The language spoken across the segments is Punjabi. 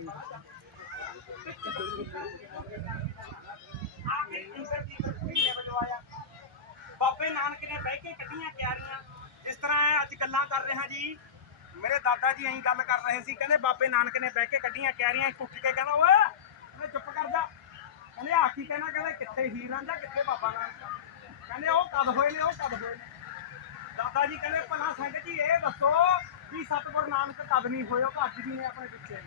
ਆ ਕੇ ਦੀ ਬਰਫੀ ਨੇ ਵਜਵਾਇਆ ਬਾਬੇ ਨਾਨਕ ਨੇ ਬਹਿ ਕੇ ਕੱਢੀਆਂ ਕਿਆਰੀਆਂ ਜਿਸ ਤਰ੍ਹਾਂ ਅੱਜ ਗੱਲਾਂ ਕਰ ਰਹੇ ਹਾਂ ਜੀ। ਮੇਰੇ ਦਾਦਾ ਜੀ ਐਂ ਗੱਲ ਕਰ ਰਹੇ ਸੀ, ਕਹਿੰਦੇ ਬਾਬੇ ਨਾਨਕ ਨੇ ਬਹਿ ਕੇ ਕੱਢੀਆਂ ਕਿਆਰੀਆਂ ਇੱਕ ਕੇ ਕਹਿੰਦਾ, ਓਏ ਮੈਂ ਚੁੱਪ ਕਰ ਜਾ। ਕਹਿੰਦੇ ਆ ਕੀ ਕਹਿਣਾ, ਕਹਿੰਦੇ ਕਿੱਥੇ ਹੀਰ ਰਾਂਝਾ ਕਿੱਥੇ ਬਾਬਾ ਨਾਨਕ ਕਹਿੰਦੇ ਉਹ ਕਦ ਹੋਏ ਨੇ, ਉਹ ਕਦ ਹੋਏ ਨੇ? ਦਾਦਾ ਜੀ ਕਹਿੰਦੇ, ਭਲਾ ਸੰਗਤ ਜੀ, ਇਹ ਦੱਸੋ ਕਿ ਸਤਿਗੁਰ ਨਾਨਕ ਕਦ ਨਹੀਂ ਹੋਏ, ਉਹ ਅੱਜ ਵੀ ਨੇ ਆਪਣੇ ਪਿੱਛੇ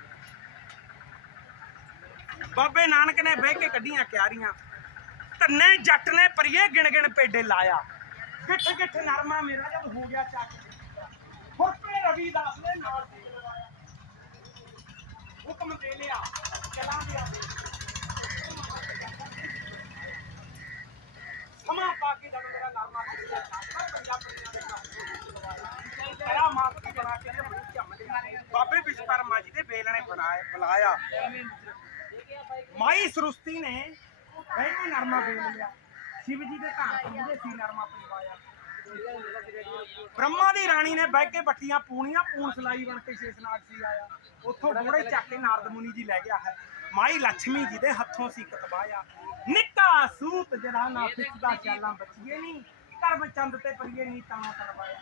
ਬਾਬੇ ਨਾਨਕ ਨੇ ਬਹਿ ਕੇ ਕੱਢੀਆਂ ਕਿਆਰੀਆਂ। ਧੰਨੇ ਜੱਟ ਨੇ ਪਰਿਏ ਗਿਣ ਗਿਣ ਪੇਡੇ ਲਾਇਆ। ਗਿੱਠ ਗਿੱਠ ਨਰਮਾ ਮੇਰਾ ਜਦ ਹੋ ਗਿਆ ਚੱਕ ਫੁਰਕੇ ਰਵੀਦਾਸ ਨੇ ਨਾਲ ਦੇ ਲਵਾਇਆ ਹੁਕਮ ਦੇ ਲਿਆ। ਚਲਾ ਗਿਆ ਸਮਾਂ ਪਾ ਕੇ ਜਦ ਮੇਰਾ ਨਰਮਾ ਪੰਜਾਬ ਪੰਜਾਬ ਦੇ ਘਰ ਮਾਤ ਬਣਾ ਕੇ ਬਾਬੇ ਵਿਸ਼ਵਕਰਮਾ ਜੀ ਦੇ ਬੇਲਣੇ ਬਣਾਏ ਬੁਲਾਇਆ। ਮਾਈ ਸਰੁਸਤੀ ਨੇ ਬਹਿ ਕੇ ਨਰਮਾ ਬੇਲ ਲਿਆ। ਸ਼ਿਵ ਜੀ ਦੇ ਘਰ ਪਹੁੰਚੇ ਸੀ ਨਰਮਾ ਪਲਵਾਇਆ। ਬ੍ਰਹਮਾ ਦੀ ਰਾਣੀ ਨੇ ਬਹਿ ਕੇ ਬੱਟੀਆਂ ਪੂਣੀਆਂ, ਪੂਣ ਸਲਾਈ ਬਣ ਕੇ ਸ਼ੇਸ਼ਨਾਗ ਸੀ ਆਇਆ। ਉੱਥੋਂ ਘੋੜੇ ਚੱਕ ਕੇ ਨਾਰਦ ਮੁਨੀ ਜੀ ਲੈ ਗਿਆ ਹੈ। ਮਾਈ ਲక్ష్ਮੀ ਜੀ ਦੇ ਹੱਥੋਂ ਸੀ ਕਤਵਾਇਆ। ਨਿੱਕਾ ਸੂਤ ਜਿਹੜਾ ਨਾ ਫਿੱਟਦਾ ਚਾਲਾਂ ਬੱਚੀਏ ਨਹੀਂ ਕਰਮ ਚੰਦ ਤੇ ਪਰੀਏ ਨਹੀਂ ਤਾਂ ਕਰਵਾਇਆ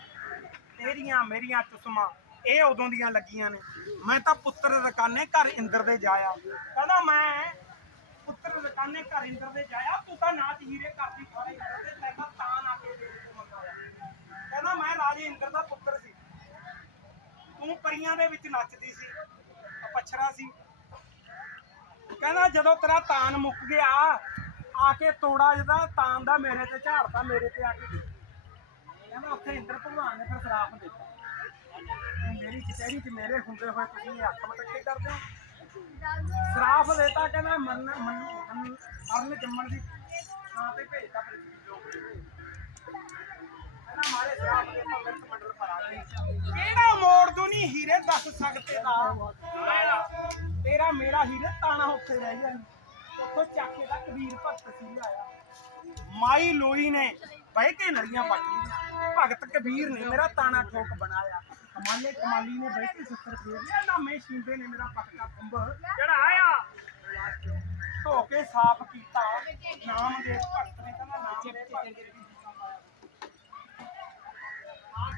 ਤੇਰੀਆਂ ਮੇਰੀਆਂ ਚੁਸਮਾਂ ਇਹ ਉਦੋਂ ਦੀਆਂ ਲੱਗੀਆਂ ਨੇ। ਮੈਂ ਤਾਂ ਪੁੱਤਰ ਰਕਾਨੇ ਘਰ ਇੰਦਰ ਦੇ ਜਾਇਆ। ਕਹਿੰਦਾ ਮੈਂ ਪੁੱਤਰ ਰਕਾਨੇ ਘਰ ਇੰਦਰ ਦੇ ਜਾਇਆ, ਤੂੰ ਤਾਂ ਨਾਚ ਹੀਰੇ ਕਰਦੀ ਸਾਰੇ ਇੰਦਰ ਦੇ, ਤੈਨੂੰ ਤਾਂ ਨਾ ਕੇ ਦੇ ਮੰਗਾਇਆ ਕਹਿੰਦਾ ਮੈਂ ਰਾਜੇ ਇੰਦਰ ਦਾ ਪੁੱਤਰ ਸੀ। ਤੂੰ ਪਰੀਆਂ ਦੇ ਵਿੱਚ ਨੱਚਦੀ ਸੀ ਪਛਰਾ ਸੀ। ਕਹਿੰਦਾ ਜਦੋਂ ਤੇਰਾ ਤਾਨ ਮੁੱਕ ਗਿਆ, ਆ ਕੇ ਤੋੜਾ ਜਿਹਦਾ ਤਾਨ ਦਾ ਮੇਰੇ ਤੇ ਝਾੜਦਾ ਮੇਰੇ ਤੇ ਆ ਕੇ ਕਹਿੰਦਾ ਉੱਥੇ ਇੰਦਰ ਭਗਵਾਨ ਨੇ ਫਿਰ ਸਰਾਪ ਦਿੱਤਾ। ਮੇਰੀ ਕਚਹਿਰੀ 'ਚ ਮੇਰੇ ਹੁੰਦੇ ਹੋਏ ਤੁਸੀਂ ਹੱਥ ਮਟਕੇ ਕਰਦੇ ਹੋ? ਸਰਾਪ ਦੇਤਾ ਕਹਿੰਦਾ ਮਰਨ ਮਰਨ, ਮਰਨ- ਜੰਮਣ ਦੀ ਥਾਂ ਤੇ ਭੇਜਤਾ ਪ੍ਰਿਥਵੀ ਲੋਕ ਕਹਿੰਦਾ ਮਾਰੇ ਸਰਾਪ ਦੇ ਮਗਰ ਕਮੰਡਲ ਫੜਾ ਕਿਹੜਾ ਮੋੜ ਦੂ ਨਹੀਂ ਹੀਰੇ ਦੱਸ ਸਕਤੇ ਦਾ? ਤੇਰਾ ਮੇਰਾ ਹੀਰੇ ਤਾਣਾ ਉੱਥੇ ਰਹਿ ਗਿਆ। ਉੱਥੋਂ ਚੱਕ ਦਾ ਕਬੀਰ ਭਗਤ ਸੀ ਆਇਆ। ਮਾਈ ਲੋਈ ਨੇ, ਬਹਿ ਕੇ ਨਲੀਆਂ ਪੱਟ ਲਈਆਂ। ਭਗਤ ਕਬੀਰ ਨੇ ਮੇਰਾ ਤਾਣਾ ਠੋਕ ਬਣਾਇਆ। ਕਮਾਲੇ ਕਮਾਲੀ ਨੇ ਬਹਿ ਕੇ ਸੱਤਰ ਫੇਰ ਲਿਆ ਨਾਮੇ ਸ਼ਿੰਦੇ ਨੇ ਮੇਰਾ ਪੱਕਾ ਖੰਭ ਜਿਹੜਾ ਆਇਆ। ਧੋ ਕੇ ਸਾਫ਼ ਕੀਤਾ। ਨਾਮ ਦੇ ਭਗਤ ਨੇ ਕਹਿੰਦਾ, ਨਾਮ ਦੇ ਭਗਤ